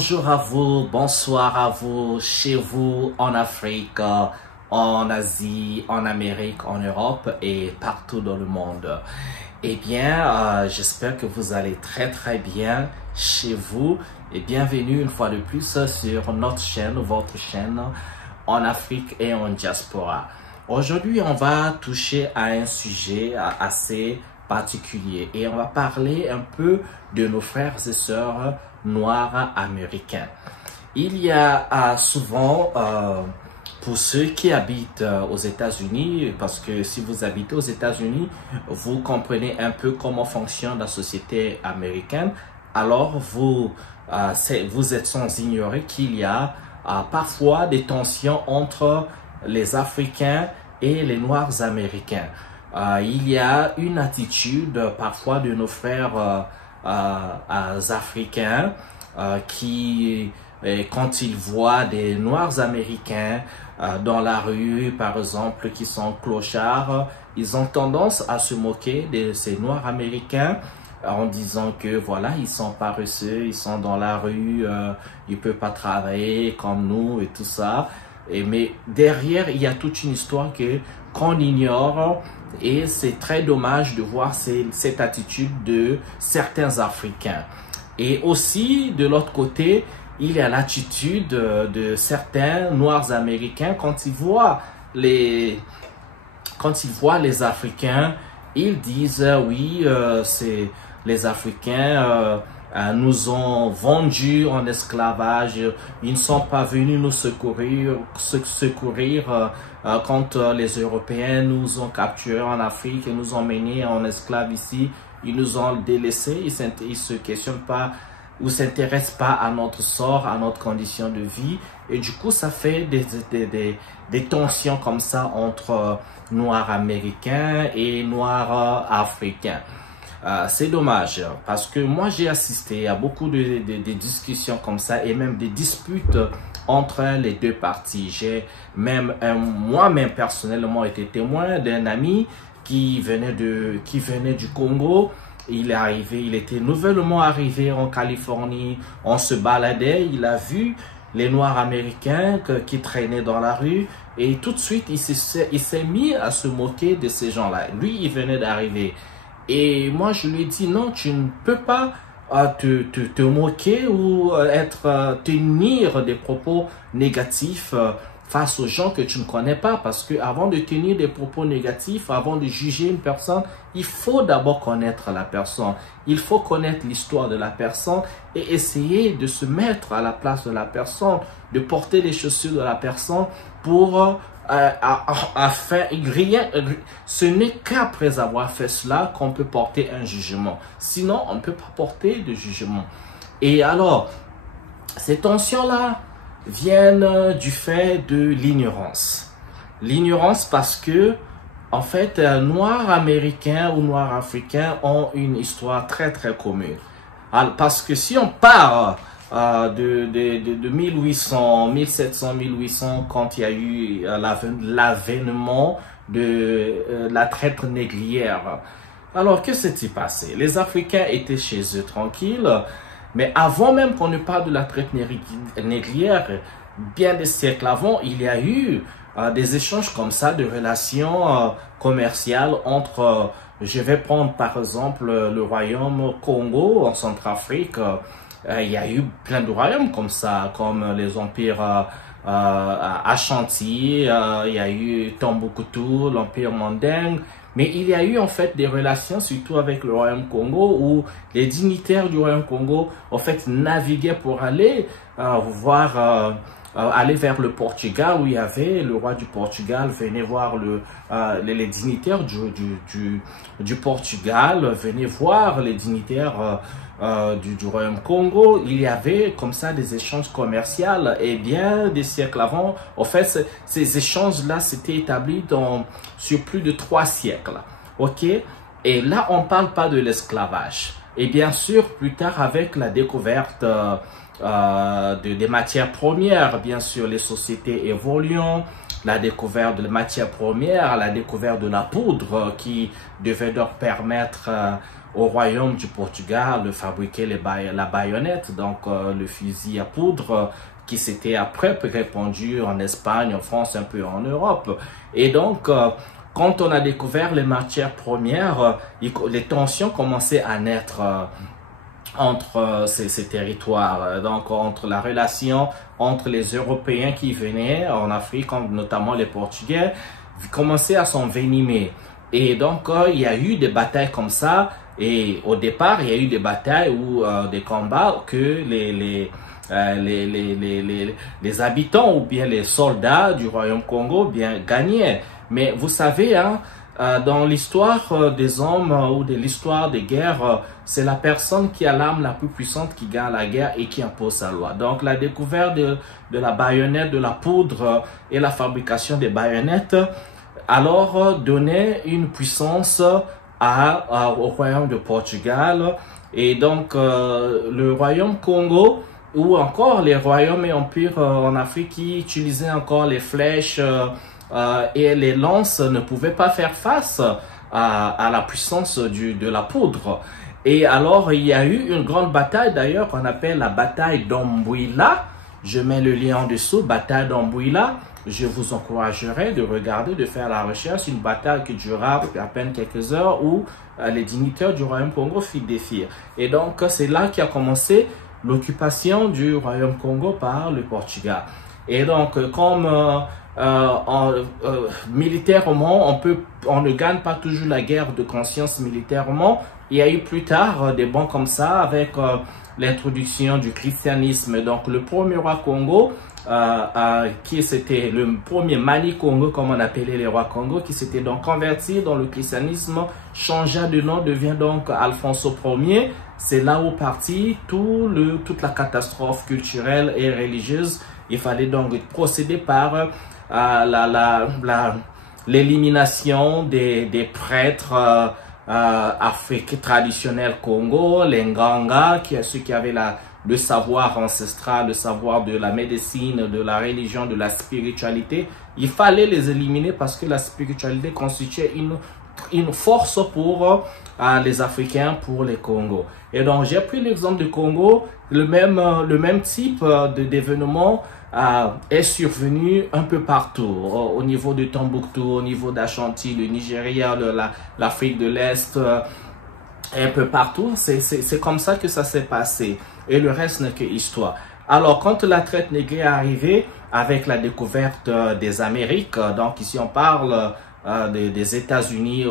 Bonjour à vous, bonsoir à vous, chez vous, en Afrique, en Asie, en Amérique, en Europe et partout dans le monde. Eh bien, j'espère que vous allez très bien chez vous et bienvenue une fois de plus sur notre chaîne, votre chaîne en Afrique et en diaspora. Aujourd'hui, on va toucher à un sujet assez particulier et on va parler un peu de nos frères et sœurs noirs américains. Il y a souvent, pour ceux qui habitent aux États-Unis, parce que si vous habitez aux États-Unis, vous comprenez un peu comment fonctionne la société américaine, alors vous êtes sans ignorer qu'il y a parfois des tensions entre les Africains et les Noirs américains. Il y a une attitude parfois de nos frères africains qui, quand ils voient des Noirs américains dans la rue, par exemple, qui sont clochards, ils ont tendance à se moquer de ces Noirs américains en disant que voilà, ils sont paresseux, ils sont dans la rue, ils peuvent pas travailler comme nous et tout ça. Mais derrière, il y a toute une histoire qu'on ignore et c'est très dommage de voir cette attitude de certains Africains. Et aussi, de l'autre côté, il y a l'attitude de certains Noirs américains quand ils voient les Africains, ils disent oui, c'est les Africains nous ont vendus en esclavage, ils ne sont pas venus nous secourir quand les Européens nous ont capturés en Afrique et nous ont menés en esclaves ici, ils nous ont délaissés, ils se questionnent pas ou s'intéressent pas à notre sort, à notre condition de vie et du coup ça fait des tensions comme ça entre Noirs américains et Noirs africains. C'est dommage parce que moi j'ai assisté à beaucoup de discussions comme ça et même des disputes entre les deux parties. J'ai même moi-même personnellement été témoin d'un ami qui venait du Congo. Il était nouvellement arrivé en Californie. On se baladait, il a vu les Noirs américains qui traînaient dans la rue et tout de suite il s'est mis à se moquer de ces gens-là. Lui, il venait d'arriver. Et moi, je lui ai dit, non, tu ne peux pas te moquer ou tenir des propos négatifs face aux gens que tu ne connais pas. Parce que avant de tenir des propos négatifs, avant de juger une personne, il faut d'abord connaître la personne. Il faut connaître l'histoire de la personne et essayer de se mettre à la place de la personne, de porter les chaussures de la personne pour... ce n'est qu'après avoir fait cela qu'on peut porter un jugement. Sinon, on ne peut pas porter de jugement. Et alors, ces tensions-là viennent du fait de l'ignorance. L'ignorance parce que, en fait, Noirs américains ou Noirs africains ont une histoire très commune. Alors, parce que si on part... de 1800, 1700, 1800, quand il y a eu l'avènement de la traite négrière. Alors, que s'est-il passé? Les Africains étaient chez eux tranquilles, mais avant même qu'on ne parle de la traite négrière, bien des siècles avant, il y a eu des échanges comme ça, de relations commerciales entre, je vais prendre par exemple le royaume Congo en Centrafrique. Il y a eu plein de royaumes comme ça, comme les empires Ashanti, il y a eu Tombouctou, l'empire Mandingue. Mais il y a eu en fait des relations, surtout avec le royaume Congo, où les dignitaires du royaume Congo en fait naviguaient pour aller aller vers le Portugal, où il y avait le roi du Portugal venait voir les dignitaires du Portugal, venait voir les dignitaires du royaume Congo. Il y avait comme ça des échanges commerciaux et bien des siècles avant, en fait ces échanges-là s'étaient établis sur plus de 3 siècles. Ok? Et là on parle pas de l'esclavage. Et bien sûr plus tard avec la découverte des matières premières, bien sûr les sociétés évoluant, la découverte de matières premières, la découverte de la poudre qui devait leur permettre au royaume du Portugal de fabriquer la baïonnette, donc le fusil à poudre qui s'était après répandu en Espagne, en France, un peu en Europe. Et donc, quand on a découvert les matières premières, les tensions commençaient à naître entre ces territoires, donc entre la relation entre les Européens qui venaient en Afrique, notamment les Portugais, commençaient à s'envenimer. Et donc, il y a eu des batailles comme ça, et au départ, il y a eu des batailles ou des combats que les habitants ou bien les soldats du Royaume Congo bien gagnaient. Mais vous savez, hein, dans l'histoire des hommes ou de l'histoire des guerres, c'est la personne qui a l'arme la plus puissante qui gagne la guerre et qui impose sa loi. Donc la découverte de la baïonnette, de la poudre et la fabrication des baïonnettes alors donnait une puissance au royaume de Portugal. Et donc le royaume Congo ou encore les royaumes et empires en Afrique qui utilisaient encore les flèches et les lances ne pouvaient pas faire face à la puissance de la poudre. Et alors, il y a eu une grande bataille d'ailleurs qu'on appelle la bataille d'Ambouila. Je mets le lien en dessous, bataille d'Ambouila. Je vous encouragerai de regarder, de faire la recherche. Une bataille qui durera à peine quelques heures où les dignitaires du Royaume Congo firent défier. Et donc, c'est là qu'a commencé l'occupation du Royaume Congo par le Portugal. Et donc, comme militairement, on ne gagne pas toujours la guerre de conscience militairement. Il y a eu plus tard des bons comme ça avec l'introduction du christianisme. Donc, le premier roi Congo, qui c'était le premier Mani Congo, comme on appelait les rois Congo, qui s'était donc converti dans le christianisme, changea de nom, devient donc Alfonso Ier. C'est là où partit toute la catastrophe culturelle et religieuse. Il fallait donc procéder par l'élimination des prêtres africains traditionnels Congo, les Nganga, ceux qui avaient le savoir ancestral, le savoir de la médecine, de la religion, de la spiritualité. Il fallait les éliminer parce que la spiritualité constituait une force pour les Africains, pour les Congos. Et donc, j'ai pris l'exemple du Congo, le même type d'événement est survenu un peu partout, au niveau de Tombouctou, au niveau d'Ashanti, le Nigeria, l'Afrique de l'Est, un peu partout. C'est comme ça que ça s'est passé. Et le reste n'est que histoire. Alors, quand la traite négrière est arrivée avec la découverte des Amériques, donc ici on parle des États-Unis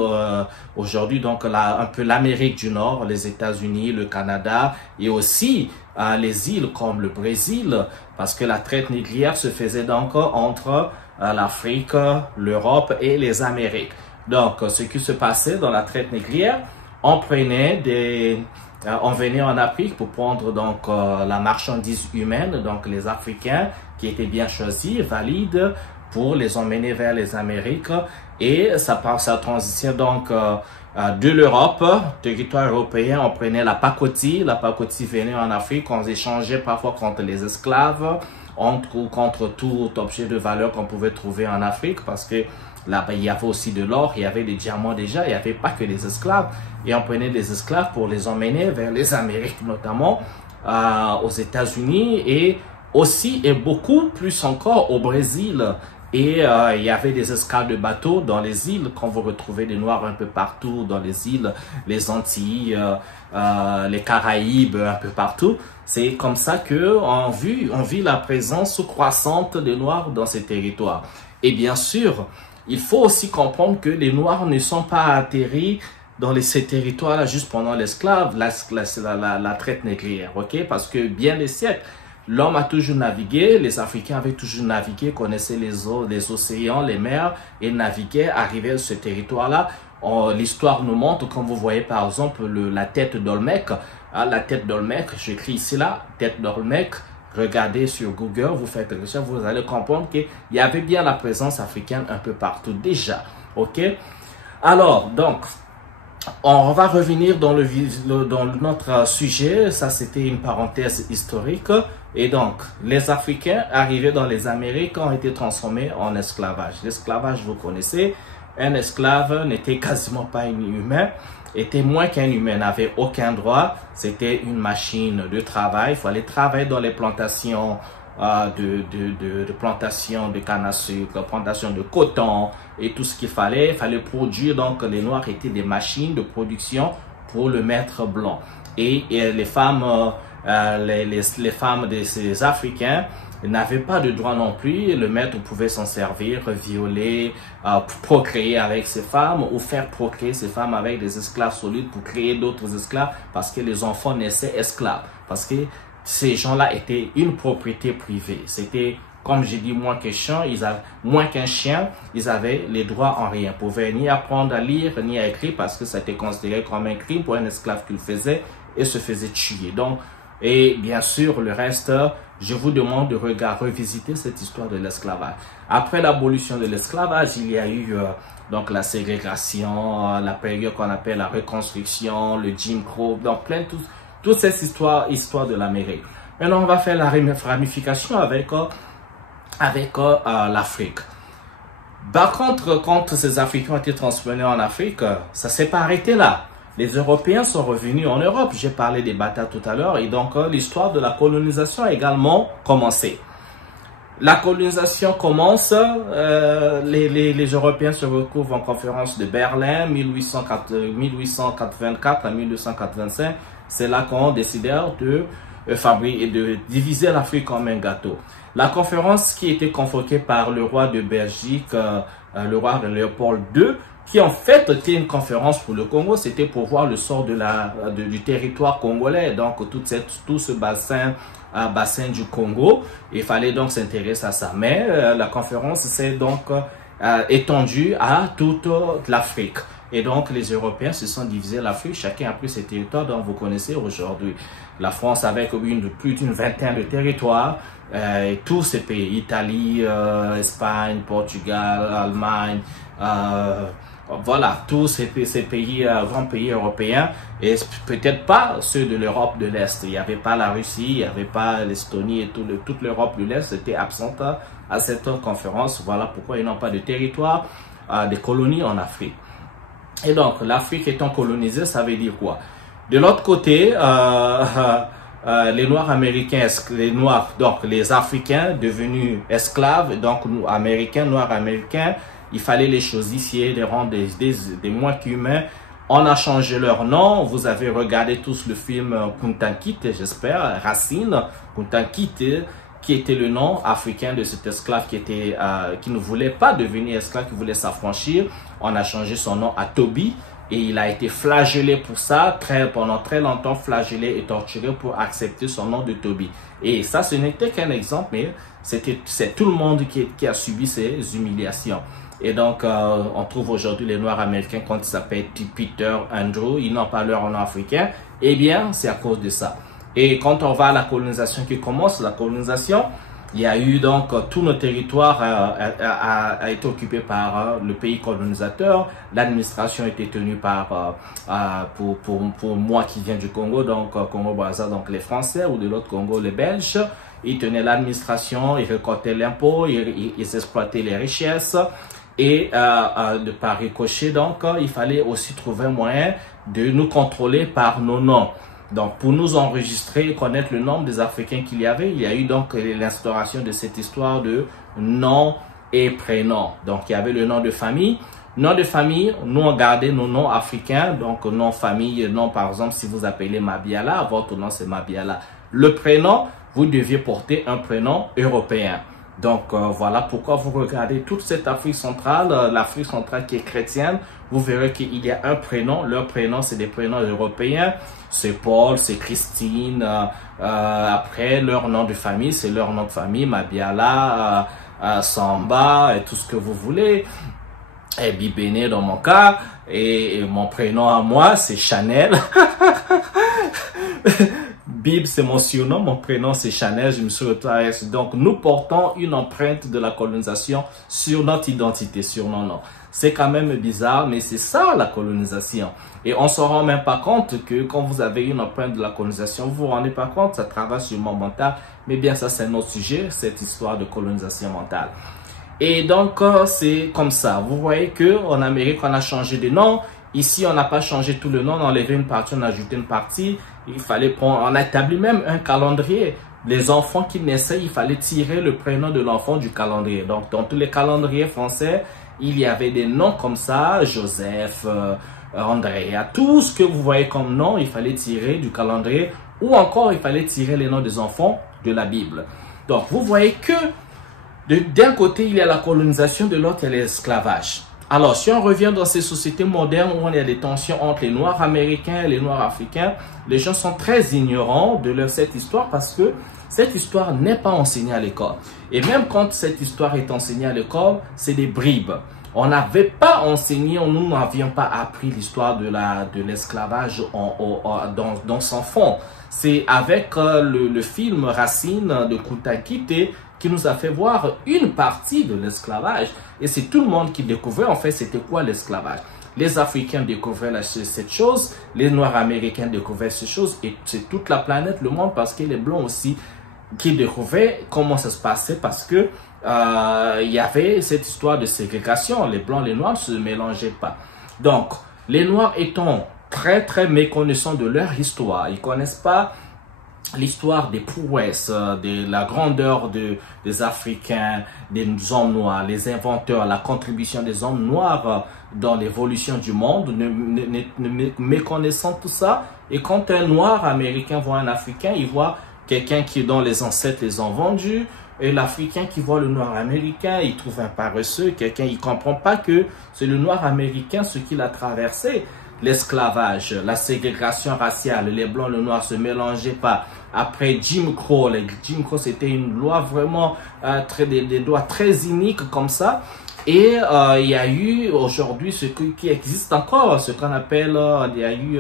aujourd'hui, donc un peu l'Amérique du Nord, les États-Unis, le Canada et aussi les îles comme le Brésil, parce que la traite négrière se faisait donc entre l'Afrique, l'Europe et les Amériques. Donc, ce qui se passait dans la traite négrière, on venait en Afrique pour prendre donc la marchandise humaine, donc les Africains qui étaient bien choisis, valides, pour les emmener vers les Amériques. Et ça transition donc de l'Europe, territoire européen, on prenait la pacotille venait en Afrique, on échangeait parfois contre les esclaves, contre tout objet de valeur qu'on pouvait trouver en Afrique, parce que là-bas, il y avait aussi de l'or, il y avait des diamants déjà, il n'y avait pas que les esclaves. Et on prenait des esclaves pour les emmener vers les Amériques, notamment aux États-Unis et aussi et beaucoup plus encore au Brésil. Et il y avait des escales de bateaux dans les îles, quand vous retrouvez des Noirs un peu partout dans les îles, les Antilles, les Caraïbes, un peu partout. C'est comme ça qu'on vit la présence croissante des Noirs dans ces territoires. Et bien sûr, il faut aussi comprendre que les Noirs ne sont pas atterris dans ces territoires-là juste pendant l'esclave, la traite négrière, ok? Parce que bien des siècles, l'homme a toujours navigué, les Africains avaient toujours navigué, connaissaient les eaux, les océans, les mers, et naviguaient, arrivaient à ce territoire-là. L'histoire nous montre, comme vous voyez par exemple, la tête d'Olmec. La tête d'Olmec, j'écris ici là, tête d'Olmec. Regardez sur Google, vous faites recherche, vous allez comprendre qu'il y avait bien la présence africaine un peu partout déjà. Ok? Alors, donc, on va revenir dans notre sujet. Ça, c'était une parenthèse historique. Et donc, les Africains arrivés dans les Amériques ont été transformés en esclavage. L'esclavage, vous connaissez, un esclave n'était quasiment pas un humain. était moins qu'un humain, n'avait aucun droit. C'était une machine de travail. Il fallait travailler dans les plantations de plantations de canne à sucre, plantations de coton et tout ce qu'il fallait. Il fallait produire. Donc, les Noirs étaient des machines de production pour le maître blanc. Et les femmes, les femmes de ces Africains n'avaient pas de droit non plus. Le maître pouvait s'en servir, violer, procréer avec ces femmes ou faire procréer ces femmes avec des esclaves solides pour créer d'autres esclaves parce que les enfants naissaient esclaves. Parce que ces gens-là étaient une propriété privée. C'était, comme j'ai dit, moins qu'un chien, ils avaient les droits en rien. Ils pouvaient ni apprendre à lire, ni à écrire parce que ça était considéré comme un crime pour un esclave qui le faisait et se faisait tuer. Donc, et bien sûr, le reste, je vous demande de revisiter cette histoire de l'esclavage. Après l'abolition de l'esclavage, il y a eu donc la ségrégation, la période qu'on appelle la reconstruction, le Jim Crow, donc plein de toutes ces histoires de l'Amérique. Maintenant, on va faire la ramification avec l'Afrique. Par contre, quand ces Africains ont été transférés en Afrique, ça s'est pas arrêté là. Les Européens sont revenus en Europe. J'ai parlé des batailles tout à l'heure. Et donc, l'histoire de la colonisation a également commencé. La colonisation commence. Les Européens se retrouvent en conférence de Berlin, 1884 à 1985. C'est là qu'on décidé de fabriquer et de diviser l'Afrique comme un gâteau. La conférence qui était convoquée par le roi de Belgique, le roi Léopold II, qui en fait était une conférence pour le Congo, c'était pour voir le sort du territoire congolais, donc tout ce bassin du Congo. Il fallait donc s'intéresser à ça. Mais la conférence s'est donc étendue à toute l'Afrique. Et donc les Européens se sont divisés l'Afrique, chacun a pris ses territoires dont vous connaissez aujourd'hui. La France avec plus d'une vingtaine de territoires, et tous ces pays, Italie, Espagne, Portugal, Allemagne, voilà, tous ces pays, grands pays européens, et peut-être pas ceux de l'Europe de l'Est. Il n'y avait pas la Russie, il n'y avait pas l'Estonie et toute l'Europe de l'Est était absente à cette conférence. Voilà pourquoi ils n'ont pas de territoire, de colonies en Afrique. Et donc, l'Afrique étant colonisée, ça veut dire quoi? De l'autre côté, les Noirs américains, donc les Africains devenus esclaves, donc américains, Noirs américains, il fallait les chosifier, les rendre des moins qu'humains. On a changé leur nom. Vous avez regardé tous le film Kunta Kinte, j'espère, Racine. Kunta Kinte, qui était le nom africain de cet esclave qui ne voulait pas devenir esclave, qui voulait s'affranchir. On a changé son nom à Toby. Et il a été flagellé pour ça, pendant très longtemps flagellé et torturé pour accepter son nom de Toby. Et ça, ce n'était qu'un exemple, mais c'est tout le monde qui a subi ces humiliations. Et donc, on trouve aujourd'hui les Noirs américains quand ils s'appellent Peter, Andrew, ils n'ont pas leur nom africain. Eh bien, c'est à cause de ça. Et quand on va à la colonisation qui commence, la colonisation, il y a eu donc tout notre territoire a été occupé par le pays colonisateur. L'administration était tenue par pour moi qui viens du Congo, donc Congo-Brazza, donc les Français, ou de l'autre Congo, les Belges. Ils tenaient l'administration, ils récoltaient l'impôt, ils exploitaient les richesses. Et de par ricochet, donc, il fallait aussi trouver un moyen de nous contrôler par nos noms. Donc, pour nous enregistrer et connaître le nombre des Africains qu'il y avait, il y a eu donc l'instauration de cette histoire de nom et prénom. Donc, il y avait le nom de famille. Nom de famille, nous on gardait nos noms africains. Donc, nom famille, nom par exemple, si vous appelez Mabiala, votre nom c'est Mabiala. Le prénom, vous deviez porter un prénom européen. Donc, voilà pourquoi vous regardez toute cette Afrique centrale, l'Afrique centrale qui est chrétienne, vous verrez qu'il y a un prénom. Leur prénom, c'est des prénoms européens. C'est Paul, c'est Christine. Après, leur nom de famille, c'est leur nom de famille, Mabiala, Samba, et tout ce que vous voulez. Et Bibéné dans mon cas. Et mon prénom à moi, c'est Chanel. Bib, c'est mon surnom, mon prénom c'est Chanel, je me suis retrouvé. Donc, nous portons une empreinte de la colonisation sur notre identité, sur nos noms. C'est quand même bizarre, mais c'est ça la colonisation. Et on ne se rend même pas compte que quand vous avez une empreinte de la colonisation, vous vous rendez pas compte, ça travaille sur mon mental. Mais bien, ça c'est un autre sujet, cette histoire de colonisation mentale. Et donc, c'est comme ça. Vous voyez qu'en Amérique, on a changé de nom. Ici, on n'a pas changé tout le nom, on a enlevé une partie, on a ajouté une partie. Il fallait prendre, on a établi même un calendrier. Les enfants qui naissaient, il fallait tirer le prénom de l'enfant du calendrier. Donc, dans tous les calendriers français, il y avait des noms comme ça, Joseph, Andrea, tout ce que vous voyez comme nom, il fallait tirer du calendrier, ou encore il fallait tirer les noms des enfants de la Bible. Donc, vous voyez que d'un côté, il y a la colonisation, de l'autre, il y a l'esclavage. Alors, si on revient dans ces sociétés modernes où il y a des tensions entre les Noirs américains et les Noirs africains, les gens sont très ignorants de cette histoire parce que cette histoire n'est pas enseignée à l'école. Et même quand cette histoire est enseignée à l'école, c'est des bribes. On n'avait pas enseigné, nous n'avions pas appris l'histoire de l'esclavage dans son fond. C'est avec le film Racine de Kunta Kinte qui nous a fait voir une partie de l'esclavage. Et c'est tout le monde qui découvrait en fait c'était quoi l'esclavage. Les Africains découvraient cette chose, les Noirs américains découvraient cette chose, et c'est toute la planète, le monde, parce que les Blancs aussi qui découvraient comment ça se passait, parce que il y avait cette histoire de ségrégation. Les Blancs, les Noirs ne se mélangeaient pas. Donc, les Noirs étant très méconnaissants de leur histoire, ils ne connaissent pas l'histoire des prouesses, de la grandeur des Africains, des hommes noirs, les inventeurs, la contribution des hommes noirs dans l'évolution du monde, méconnaissant tout ça. Et quand un Noir américain voit un Africain, il voit quelqu'un dont les ancêtres les ont vendus. Et l'Africain qui voit le Noir américain, il trouve un paresseux, quelqu'un, il ne comprend pas que c'est le Noir américain ce qu'il a traversé. L'esclavage, la ségrégation raciale, les Blancs, le Noir se mélangeaient pas. Après Jim Crow, Jim Crow c'était une loi vraiment, des lois très iniques comme ça. Et il y a eu aujourd'hui ce qui existe encore, ce qu'on appelle, il y a eu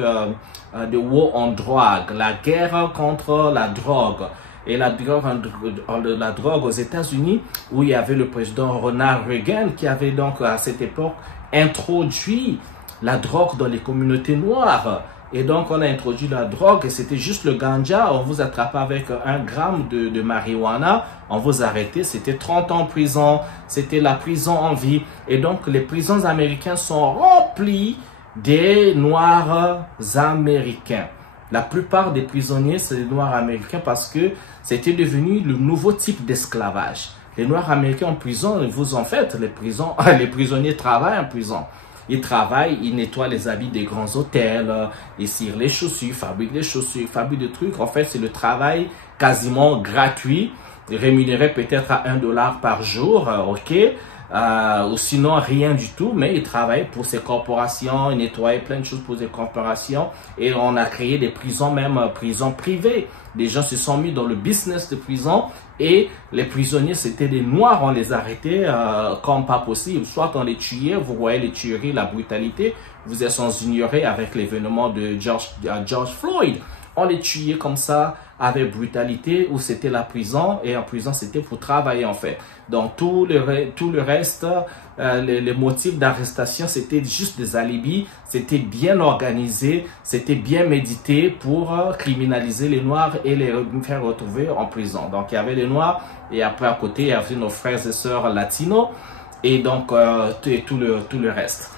the war on drug, la guerre contre la drogue. Et la drogue aux États-Unis, où il y avait le président Ronald Reagan qui avait donc à cette époque introduit la drogue dans les communautés noires. Et donc on a introduit la drogue et c'était juste le ganja. On vous attrapait avec 1 gramme de marijuana, on vous arrêtait, c'était 30 ans en prison, c'était la prison en vie. Et donc les prisons américaines sont remplies des Noirs américains. La plupart des prisonniers, c'est les Noirs américains parce que c'était devenu le nouveau type d'esclavage. Les Noirs américains en prison, vous en faites, les prisonniers travaillent en prison. Ils travaillent, ils nettoient les habits des grands hôtels, ils cirent les chaussures, fabriquent des chaussures, fabriquent des trucs. En fait, c'est le travail quasiment gratuit, rémunéré peut-être à $1 par jour, ok, ou sinon rien du tout, mais ils travaillent pour ces corporations, ils nettoient plein de choses pour ces corporations, et on a créé des prisons, même prisons privées. Les gens se sont mis dans le business de prison, et les prisonniers, c'était des Noirs, on les arrêtait comme pas possible. Soit on les tuait, vous voyez les tueries, la brutalité, vous êtes sans ignorer avec l'événement de George Floyd. On les tuait comme ça, avec brutalité, où c'était la prison, et en prison, c'était pour travailler en fait. Donc tout le reste, les motifs d'arrestation, c'était juste des alibis, c'était bien organisé, c'était bien médité pour criminaliser les Noirs et les faire retrouver en prison. Donc il y avait les Noirs, et après à côté, il y avait nos frères et sœurs latinos, et donc tout le reste.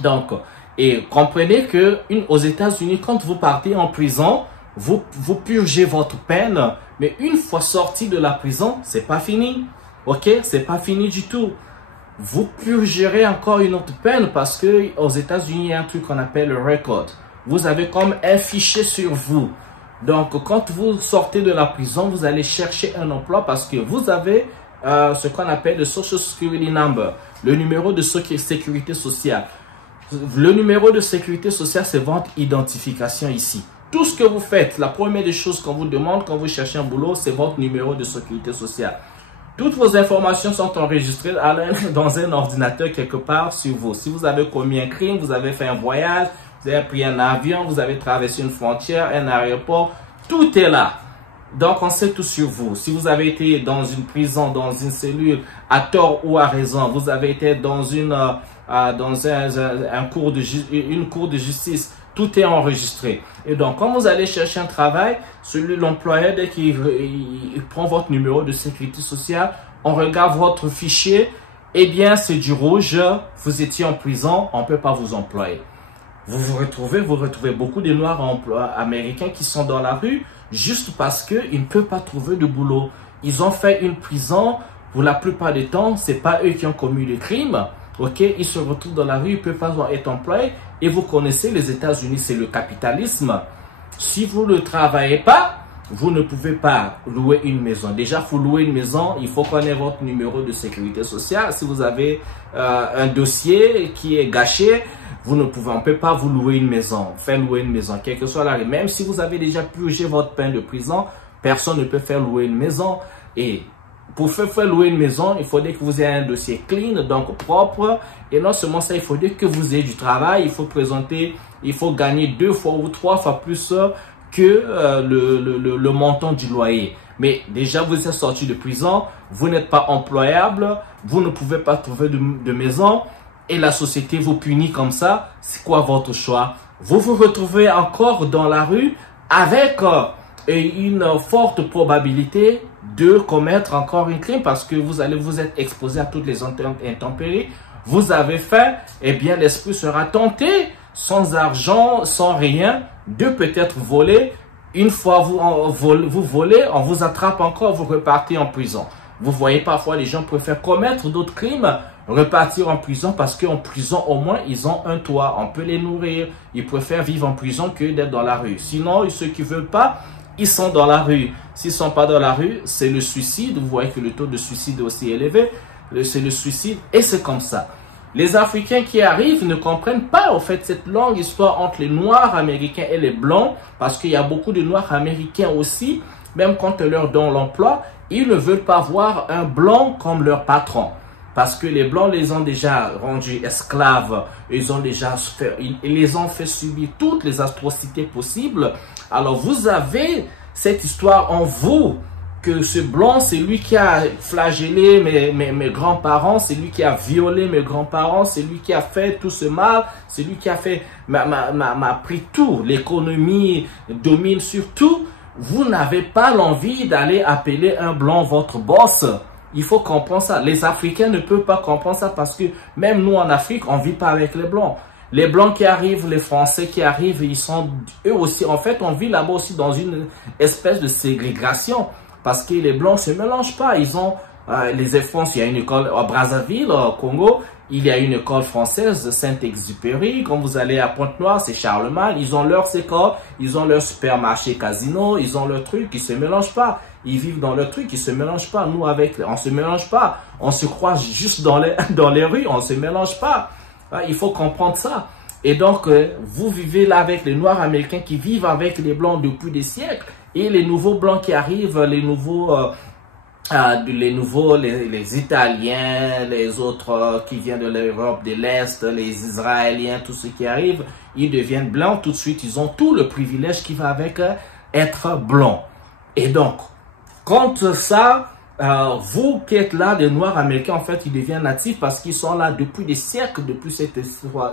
Donc, et comprenez que aux États-Unis, quand vous partez en prison, vous purgez votre peine, mais une fois sorti de la prison, c'est pas fini. Ok, c'est pas fini du tout. Vous purgerez encore une autre peine parce que aux États-Unis, il y a un truc qu'on appelle le record. Vous avez comme un fichier sur vous. Donc, quand vous sortez de la prison, vous allez chercher un emploi parce que vous avez ce qu'on appelle le Social Security Number, le numéro de sécurité sociale. Le numéro de sécurité sociale, c'est votre identification ici. Tout ce que vous faites, la première des choses qu'on vous demande quand vous cherchez un boulot, c'est votre numéro de sécurité sociale. Toutes vos informations sont enregistrées dans un ordinateur quelque part sur vous. Si vous avez commis un crime, vous avez fait un voyage, vous avez pris un avion, vous avez traversé une frontière, un aéroport, tout est là. Donc, on sait tout sur vous. Si vous avez été dans une prison, dans une cellule, à tort ou à raison, vous avez été dans une cour de justice, tout est enregistré. Et donc, quand vous allez chercher un travail, l'employeur, dès qu'il prend votre numéro de sécurité sociale, on regarde votre fichier, eh bien, c'est du rouge, vous étiez en prison, on ne peut pas vous employer. vous retrouvez beaucoup de Noirs américains qui sont dans la rue juste parce qu'ils ne peuvent pas trouver de boulot. Ils ont fait une prison, pour la plupart du temps, c'est pas eux qui ont commis le crime. Ok, ils se retrouvent dans la rue, ils ne peuvent pas être employés. Et vous connaissez les États-Unis, c'est le capitalisme. Si vous ne travaillez pas, vous ne pouvez pas louer une maison. Déjà, pour louer une maison, il faut connaître votre numéro de sécurité sociale. Si vous avez un dossier qui est gâché, on ne peut pas vous louer une maison, faire louer une maison, quel que soit l'arrêt. Même si vous avez déjà purgé votre peine de prison, personne ne peut faire louer une maison. Et pour faire louer une maison, il faudrait que vous ayez un dossier clean, donc propre. Et non seulement ça, il faudrait que vous ayez du travail. Il faut gagner 2 fois ou 3 fois plus que le montant du loyer. Mais déjà, vous êtes sorti de prison, vous n'êtes pas employable, vous ne pouvez pas trouver de maison et la société vous punit comme ça. C'est quoi votre choix? Vous vous retrouvez encore dans la rue avec une forte probabilité de commettre encore un crime parce que vous allez vous être exposé à toutes les intempéries. Vous avez faim, eh bien l'esprit sera tenté, sans argent, sans rien, de peut-être voler. Une fois vous volez, on vous attrape encore, vous repartez en prison. Vous voyez parfois les gens préfèrent commettre d'autres crimes, repartir en prison parce qu'en prison au moins ils ont un toit, on peut les nourrir. Ils préfèrent vivre en prison que d'être dans la rue. Sinon, ceux qui ne veulent pas, ils sont dans la rue. S'ils ne sont pas dans la rue, c'est le suicide. Vous voyez que le taux de suicide est aussi élevé. C'est le suicide et c'est comme ça. Les Africains qui arrivent ne comprennent pas, en fait, cette longue histoire entre les Noirs américains et les Blancs, parce qu'il y a beaucoup de Noirs américains aussi, même quand on leur donne l'emploi, ils ne veulent pas voir un Blanc comme leur patron. Parce que les Blancs les ont déjà rendus esclaves, ils les ont fait subir toutes les atrocités possibles. Alors vous avez cette histoire en vous, que ce blanc, c'est lui qui a flagellé mes grands-parents, c'est lui qui a violé mes grands-parents, c'est lui qui a fait tout ce mal, c'est lui qui a fait, m'a pris tout, l'économie domine sur tout. Vous n'avez pas l'envie d'aller appeler un blanc votre boss. Il faut comprendre ça. Les Africains ne peuvent pas comprendre ça parce que même nous en Afrique, on ne vit pas avec les blancs. Les blancs qui arrivent, les Français qui arrivent, ils sont eux aussi, en fait, on vit là-bas aussi dans une espèce de ségrégation. Parce que les blancs ne se mélangent pas. Ils ont les France, il y a une école à Brazzaville, au Congo. Il y a une école française, Saint-Exupéry. Quand vous allez à Pointe-Noire, c'est Charlemagne. Ils ont leurs écoles, ils ont leur supermarché casino, ils ont leurs trucs, ils ne se mélangent pas. Ils vivent dans leur truc, ils ne se mélangent pas. Nous, on ne se mélange pas. On se croise juste dans les rues, on ne se mélange pas. Il faut comprendre ça. Et donc, vous vivez là avec les Noirs américains qui vivent avec les Blancs depuis des siècles. Et les nouveaux Blancs qui arrivent, les Italiens, les autres qui viennent de l'Europe de l'Est, les Israéliens, tous ceux qui arrivent, ils deviennent blancs. Tout de suite, ils ont tout le privilège qui va avec être blanc. Et donc, contre ça, vous qui êtes là, les Noirs américains, en fait, ils deviennent natifs parce qu'ils sont là depuis des siècles, depuis cette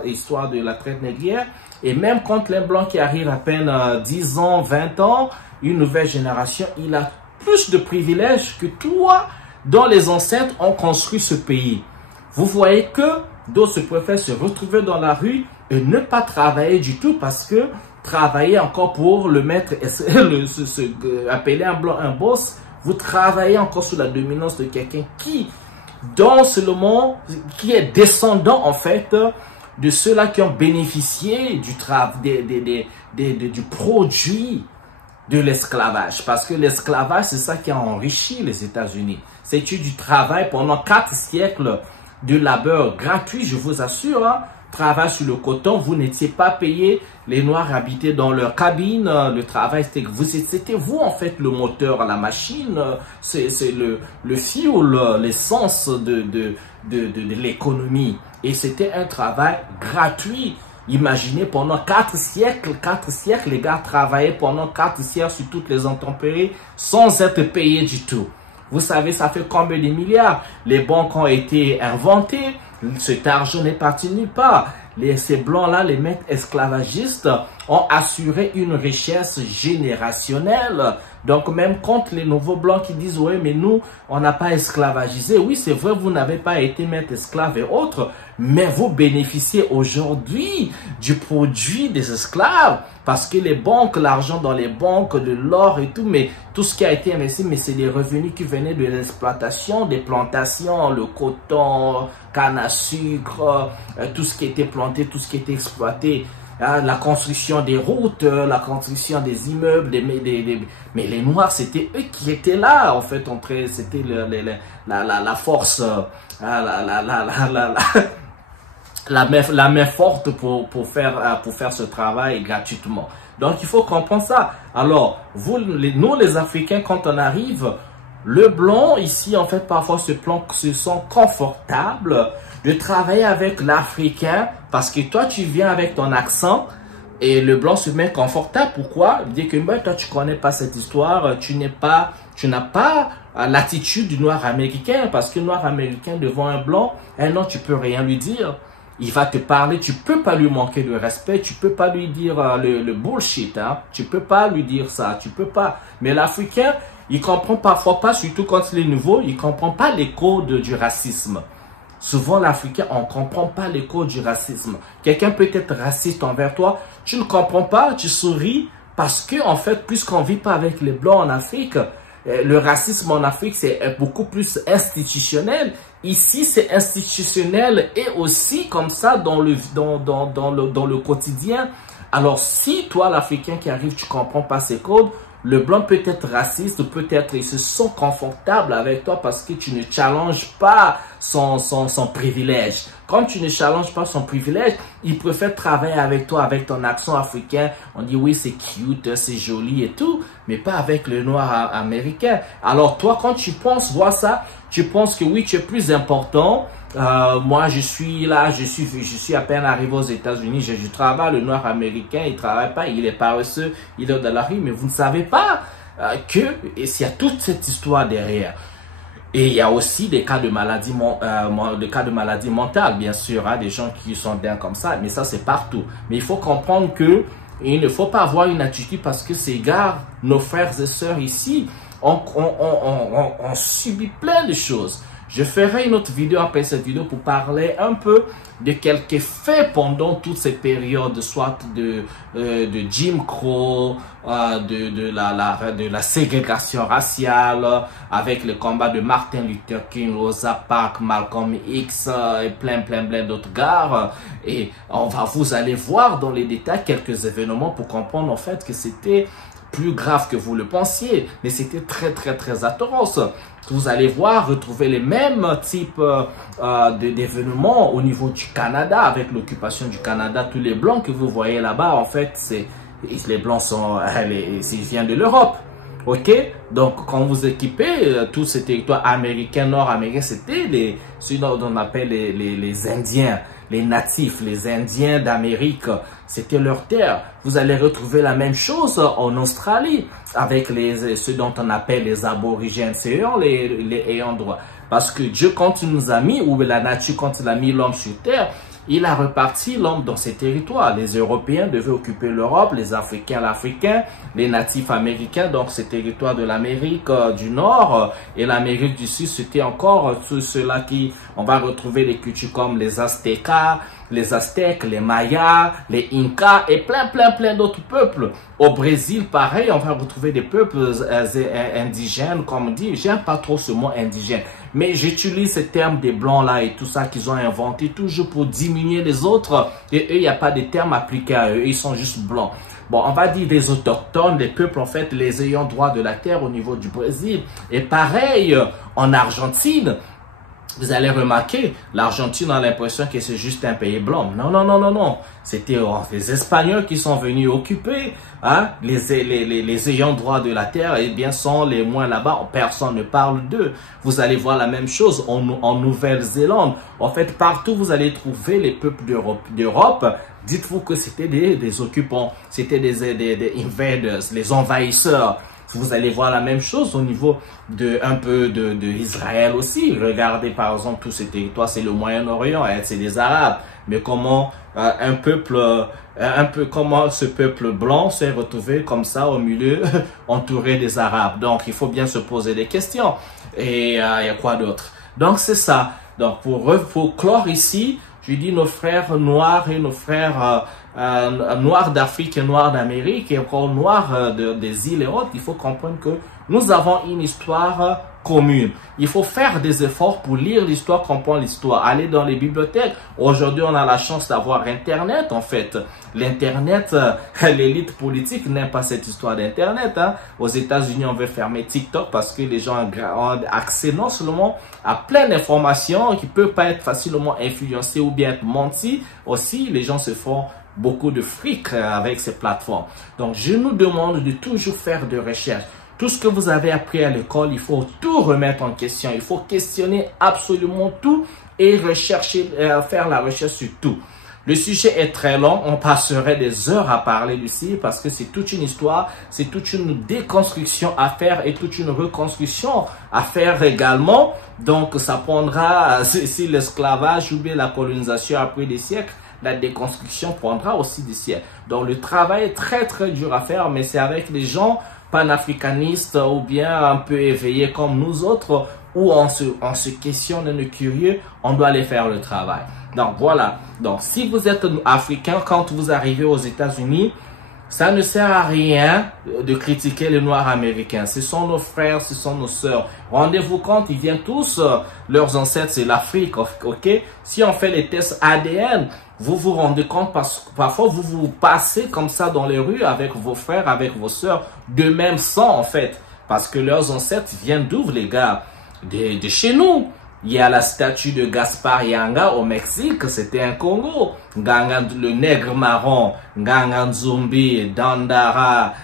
histoire de la traite négrière. Et même quand les Blancs qui arrivent à peine 10 ans, 20 ans, une nouvelle génération, il a plus de privilèges que toi dont les ancêtres ont construit ce pays. Vous voyez que d'autres préfèrent se retrouver dans la rue et ne pas travailler du tout parce que travailler encore pour le mettre, appeler un blanc un boss, vous travaillez encore sous la dominance de quelqu'un qui, dans ce moment, qui est descendant en fait de ceux-là qui ont bénéficié du produit de l'esclavage. Parce que l'esclavage, c'est ça qui a enrichi les États-Unis. C'est du travail pendant 4 siècles de labeur gratuit, je vous assure. Hein. Travail sur le coton, vous n'étiez pas payé. Les Noirs habitaient dans leur cabine. Le travail, c'était vous en fait le moteur, la machine. C'est le fuel, l'essence de l'économie. Et c'était un travail gratuit. Imaginez, pendant 4 siècles, les gars travaillaient pendant 4 siècles sur toutes les intempéries sans être payés du tout. Vous savez, ça fait combien de milliards? Les banques ont été inventées. Cet argent n'est parti nulle part. Ces blancs-là, les maîtres esclavagistes, ont assuré une richesse générationnelle. Donc, même quand les nouveaux blancs qui disent, oui, mais nous, on n'a pas esclavagisé. Oui, c'est vrai, vous n'avez pas été maître esclave et autres. mais vous bénéficiez aujourd'hui du produit des esclaves parce que les banques, l'argent dans les banques, de l'or et tout, mais tout ce qui a été investi, mais c'est des revenus qui venaient de l'exploitation, des plantations, le coton, canne à sucre, tout ce qui était planté, tout ce qui était exploité. La construction des routes, la construction des immeubles, mais les Noirs, c'était eux qui étaient là, en fait, c'était la force, la main forte pour faire ce travail gratuitement. Donc, il faut comprendre ça. Alors, nous, les Africains, quand on arrive, le blanc, ici, en fait, parfois, se sent confortable de travailler avec l'Africain parce que toi, tu viens avec ton accent et le blanc se met confortable. Pourquoi? Il dit que ben, toi, tu connais pas cette histoire, tu n'as pas l'attitude du noir américain parce que le noir américain devant un blanc, non, tu peux rien lui dire. Il va te parler, tu peux pas lui manquer de respect, tu peux pas lui dire le bullshit, hein? Tu peux pas lui dire ça, tu peux pas. Mais l'Africain, il comprend parfois pas, surtout quand il est nouveau, il comprend pas les codes du racisme. Souvent, l'Africain, on ne comprend pas les codes du racisme. Quelqu'un peut être raciste envers toi, tu ne comprends pas, tu souris, parce que, en fait, puisqu'on ne vit pas avec les Blancs en Afrique, le racisme en Afrique, c'est beaucoup plus institutionnel. Ici, c'est institutionnel et aussi comme ça dans le quotidien. Alors, si toi, l'Africain qui arrive, tu ne comprends pas ces codes, le blanc peut être raciste, peut-être il se sent confortable avec toi parce que tu ne challenges pas son privilège. Comme tu ne challenges pas son privilège, il préfère travailler avec toi avec ton accent africain. On dit oui, c'est cute, c'est joli et tout, mais pas avec le noir américain. Alors toi, quand tu penses voir ça, tu penses que oui, tu es plus important. Moi, je suis là, je suis à peine arrivé aux États-Unis, je travaille, le noir américain, il travaille pas, il est paresseux, il est dans la rue, mais vous ne savez pas qu'il y a toute cette histoire derrière. Et il y a aussi des cas de maladie, mentale, bien sûr, hein, des gens qui sont bien comme ça, mais ça c'est partout. Mais il faut comprendre que il ne faut pas avoir une attitude parce que ces gars, nos frères et sœurs ici, on subit plein de choses. Je ferai une autre vidéo après cette vidéo pour parler un peu de quelques faits pendant toute cette période, soit de Jim Crow, de la ségrégation raciale, avec le combat de Martin Luther King, Rosa Parks, Malcolm X et plein d'autres gars. Et vous allez voir dans les détails quelques événements pour comprendre en fait que c'était plus grave que vous le pensiez, mais c'était très atroce. Vous allez voir, retrouver les mêmes types d'événements au niveau du Canada, avec l'occupation du Canada. Tous les blancs que vous voyez là-bas, en fait, les blancs ils viennent de l'Europe. Ok? Donc, quand vous équipez tous ces territoires américains, nord-américains, c'était ceux qu'on appelle les Indiens, les natifs, les Indiens d'Amérique. C'était leur terre. Vous allez retrouver la même chose en Australie avec ceux dont on appelle les aborigènes. C'est eux les ayants droit. Parce que Dieu, quand il nous a mis, ou la nature, quand il a mis l'homme sur terre, il a reparti l'homme dans ses territoires. Les Européens devaient occuper l'Europe, les Africains l'Africain, les natifs américains, donc ces territoires de l'Amérique du Nord et l'Amérique du Sud, c'était encore tous ceux-là on va retrouver des cultures comme les Aztèques, les Mayas, les Incas et plein d'autres peuples. Au Brésil, pareil, on va retrouver des peuples indigènes, comme on dit. J'aime pas trop ce mot indigène, mais j'utilise ce terme des blancs là et tout ça qu'ils ont inventé toujours pour diminuer les autres. Et eux, il n'y a pas de terme appliqué à eux, ils sont juste blancs. Bon, on va dire des autochtones, les peuples en fait, les ayants droit de la terre au niveau du Brésil. Et pareil, en Argentine, vous allez remarquer, l'Argentine a l'impression que c'est juste un pays blanc. Non. C'était les Espagnols qui sont venus occuper, hein, les ayants droit de la terre, et bien sont les moins là-bas. Personne ne parle d'eux. Vous allez voir la même chose en Nouvelle-Zélande. En fait, partout vous allez trouver les peuples d'Europe. Dites-vous que c'était des occupants, c'était des invaders, les envahisseurs. Vous allez voir la même chose au niveau un peu de Israël aussi. Regardez par exemple tous ces territoires, c'est le Moyen-Orient, c'est les Arabes. Mais comment comment ce peuple blanc s'est retrouvé comme ça au milieu, entouré des Arabes. Donc il faut bien se poser des questions. Et il y a quoi d'autre? Donc c'est ça. Donc pour clore ici, Je dis nos frères noirs et nos frères noirs d'Afrique et noirs d'Amérique et encore noirs des îles et autres. Il faut comprendre que nous avons une histoire commune. Il faut faire des efforts pour lire l'histoire, comprendre l'histoire, aller dans les bibliothèques. Aujourd'hui, on a la chance d'avoir Internet, en fait. L'Internet, l'élite politique n'aime pas cette histoire d'Internet. Hein. Aux États-Unis, on veut fermer TikTok parce que les gens ont accès non seulement à plein d'informations qui ne peuvent pas être facilement influencées ou bien être menties. Aussi, les gens se font beaucoup de fric avec ces plateformes. Donc, je nous demande de toujours faire de recherches. Tout ce que vous avez appris à l'école, il faut tout remettre en question. Il faut questionner absolument tout et rechercher, faire la recherche sur tout. Le sujet est très long, on passerait des heures à parler d'ici parce que c'est toute une histoire, c'est toute une déconstruction à faire et toute une reconstruction à faire également. Donc ça prendra, si l'esclavage ou bien la colonisation a pris des siècles, la déconstruction prendra aussi des siècles. Donc le travail est très très dur à faire, mais c'est avec les gens panafricanistes ou bien un peu éveillés comme nous autres, où on se questionne, on est curieux, on doit aller faire le travail. Donc voilà, donc si vous êtes africain, quand vous arrivez aux États-Unis, ça ne sert à rien de critiquer les Noirs américains. Ce sont nos frères, ce sont nos sœurs. Rendez-vous compte, ils viennent tous, leurs ancêtres, c'est l'Afrique, ok? Si on fait les tests ADN, vous vous rendez compte parce que parfois vous vous passez comme ça dans les rues avec vos frères, avec vos sœurs, de même sang en fait. Parce que leurs ancêtres viennent d'où les gars? De chez nous. Il y a la statue de Gaspar Yanga au Mexique, c'était un Congo. Nganga, le nègre marron, Nganga Nzumbi, Dandara,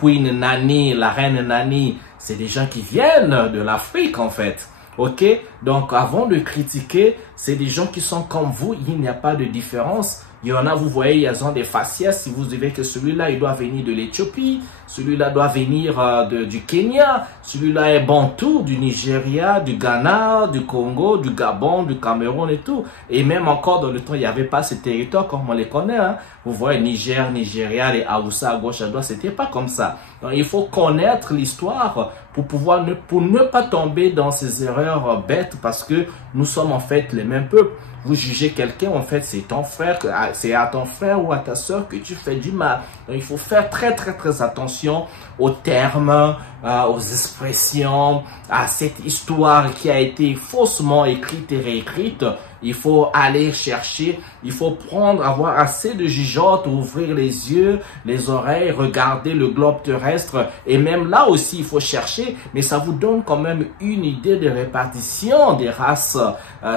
Queen Nani, la reine Nani, c'est des gens qui viennent de l'Afrique en fait. Ok? Donc avant de critiquer, c'est des gens qui sont comme vous, il n'y a pas de différence. Il y en a, vous voyez, ils ont des faciès. Si vous dites que celui-là, il doit venir de l'Éthiopie, celui-là doit venir du Kenya, celui-là est bantou, du Nigeria, du Ghana, du Congo, du Gabon, du Cameroun et tout. Et même encore dans le temps, il n'y avait pas ces territoires comme on les connaît. Hein. Vous voyez, Niger, Nigeria, les Haoussa à gauche, à droite, c'était pas comme ça. Donc, il faut connaître l'histoire pour pouvoir pour ne pas tomber dans ces erreurs bêtes parce que nous sommes en fait les mêmes peuples. Vous jugez quelqu'un, en fait, c'est ton frère, c'est à ton frère ou à ta soeur que tu fais du mal. Donc, il faut faire très, très, très attention aux termes, aux expressions, à cette histoire qui a été faussement écrite et réécrite. Il faut aller chercher, il faut avoir assez de jugeote, ouvrir les yeux, les oreilles, regarder le globe terrestre. Et même là aussi, il faut chercher, mais ça vous donne quand même une idée de répartition des races,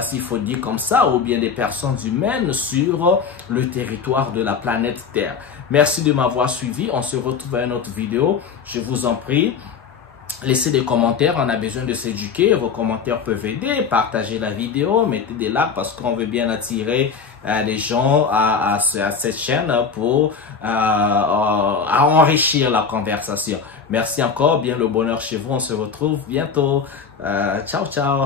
s'il faut dire comme ça, ou bien des personnes humaines sur le territoire de la planète Terre. Merci de m'avoir suivi. On se retrouve à une autre vidéo. Je vous en prie. Laissez des commentaires, on a besoin de s'éduquer, vos commentaires peuvent aider, partagez la vidéo, mettez des likes parce qu'on veut bien attirer les gens à cette chaîne pour à enrichir la conversation. Merci encore, bien le bonheur chez vous, on se retrouve bientôt. Ciao, ciao.